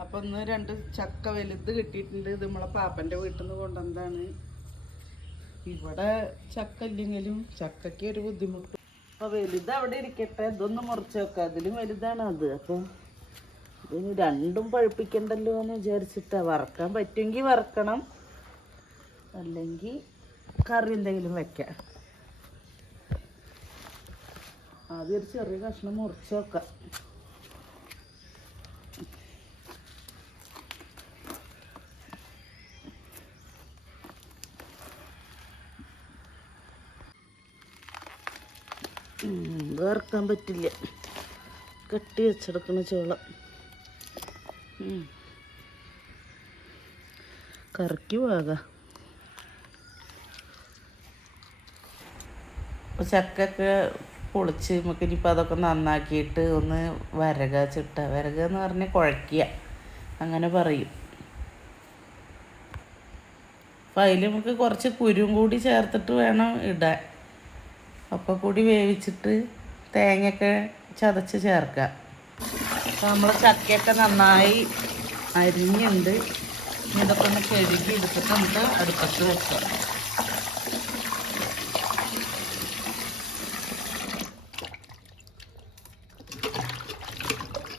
അപ്പൊ ഇന്ന് രണ്ട് ചക്ക വലുത് കിട്ടിയിട്ടുണ്ട്. ഇത് നമ്മളെ പാപ്പന്റെ വീട്ടിൽ നിന്ന് കൊണ്ടുവന്നതാണ്. ഇവിടെ ചക്ക ഇല്ലെങ്കിലും ചക്കയ്ക്ക് ഒരു ബുദ്ധിമുട്ട്. അപ്പൊ വലുത് അവിടെ ഇരിക്കട്ടെ. ഇതൊന്ന് മുറിച്ച് വെക്കാം. അതിലും വലുതാണ് അത്. അപ്പൊ ഇതിന് രണ്ടും പഴുപ്പിക്കണ്ടല്ലോ എന്ന് വിചാരിച്ചിട്ടാ. വറക്കാൻ പറ്റുമെങ്കിൽ വറക്കണം. അല്ലെങ്കിൽ കറി എന്തെങ്കിലും വെക്കാം. ആദ്യം ഒരു ചെറിയ കഷ്ണം മുറിച്ച് വെക്കാം. വേർക്കാൻ പറ്റില്ല. കെട്ടി വെച്ചെടുക്കണ ചോളം. കറക്കി പാക. ചക്കൊക്കെ പൊളിച്ച് നമുക്ക് ഇനിയിപ്പോൾ അതൊക്കെ നന്നാക്കിയിട്ട് ഒന്ന് വരക ചിട്ട. വരക എന്ന് പറഞ്ഞാൽ കുഴക്കുക അങ്ങനെ പറയും. അപ്പോൾ അതിൽ നമുക്ക് കുറച്ച് കുരും കൂടി ചേർത്തിട്ട് വേണം ഇടാൻ. അപ്പോൾ കൂടി വേവിച്ചിട്ട് തേങ്ങയൊക്കെ ചതച്ച് ചേർക്കുക. അപ്പോൾ നമ്മൾ ചക്കയൊക്കെ നന്നായി അരിഞ്ഞുണ്ട്. ഇതൊക്കെ ഒന്ന് കഴുകി എടുത്തിട്ട് നമുക്ക് അടുപ്പത്ത് വെക്കാം.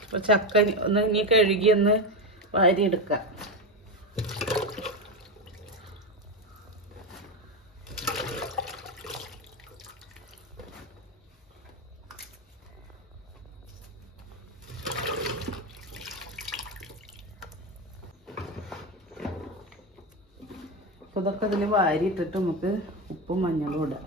അപ്പോൾ ചക്ക ഒന്ന് ഇനി കഴുകി ഒന്ന് വാരിയെടുക്കാം. അപ്പോൾ ഇതൊക്കെ ഇതിൽ വാരിയിട്ടിട്ട് നമുക്ക് ഉപ്പും മഞ്ഞളും ഇടാം.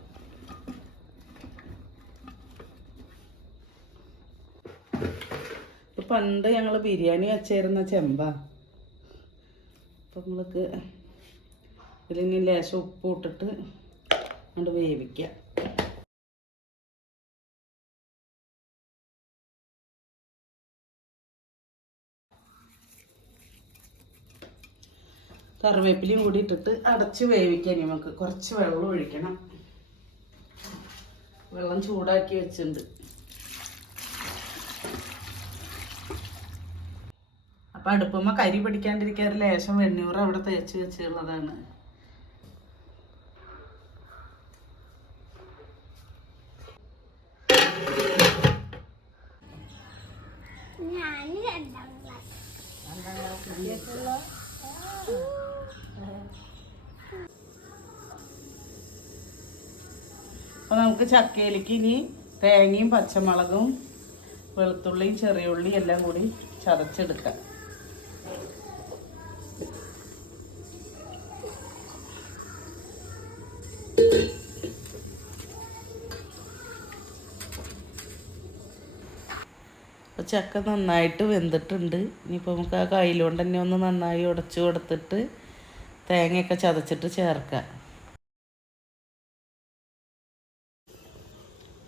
പണ്ട് ഞങ്ങൾ ബിരിയാണി വെച്ചിരുന്ന ചെമ്പ. അപ്പം നമ്മൾക്ക് ഇതിലിനി ലേശം ഉപ്പ് ഇട്ടിട്ട് അങ്ങോട്ട് വേവിക്കാം. കറിവേപ്പിലയും കൂടി ഇട്ടിട്ട് അടച്ച് വേവിക്കാൻ നമുക്ക് കുറച്ച് വെള്ളം ഒഴിക്കണം. വെള്ളം ചൂടാക്കി വെച്ചിട്ടുണ്ട്. അപ്പൊ അടുപ്പമ്മ കരി പിടിക്കാണ്ടിരിക്കാൻ ലേശം വെണ്ണൂറ് അവിടെ തേച്ച് വെച്ചുള്ളതാണ് അപ്പൊ നമുക്ക് ചക്കയിലേക്ക് ഇനി തേങ്ങയും പച്ചമുളകും വെളുത്തുള്ളിയും ചെറിയ ഉള്ളിയും എല്ലാം കൂടി ചതച്ചെടുക്കാം. അപ്പോൾ ചക്ക നന്നായിട്ട് വെന്തിട്ടുണ്ട്. ഇനിയിപ്പോൾ നമുക്ക് ആ കയ്യിലുകൊണ്ട് തന്നെ ഒന്ന് നന്നായി ഉടച്ചു കൊടുത്തിട്ട് തേങ്ങയൊക്കെ ചതച്ചിട്ട് ചേർക്കുക.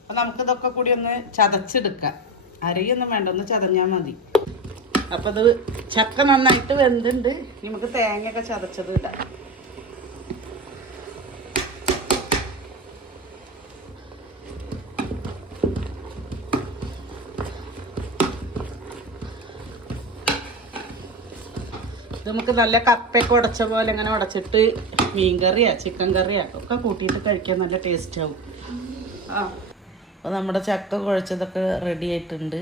അപ്പം നമുക്കിതൊക്കെ കൂടി ഒന്ന് ചതച്ചെടുക്കാം. അരയൊന്നും വേണ്ട ഒന്ന് ചതഞ്ഞാൽ മതി. അപ്പോൾ അത് ചക്ക നന്നായിട്ട് വെന്തുണ്ട്. നമുക്ക് തേങ്ങയൊക്കെ ചതച്ചത് ഇടാം. നമുക്ക് നല്ല കപ്പയൊക്കെ ഉടച്ച പോലെ ഇങ്ങനെ ഉടച്ചിട്ട് മീൻ കറിയാ ചിക്കൻ കറിയാ. ഒക്കെ കൂട്ടിയിട്ട് കഴിക്കാൻ നല്ല ടേസ്റ്റ് ആവും. ആ. അപ്പോൾ നമ്മുടെ ചക്ക കുഴച്ചതൊക്കെ റെഡി ആയിട്ടുണ്ട്.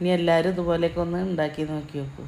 ഇനി എല്ലാവരും ഇതുപോലെയൊക്കെ ഒന്ന് ഉണ്ടാക്കി നോക്കി നോക്കൂ.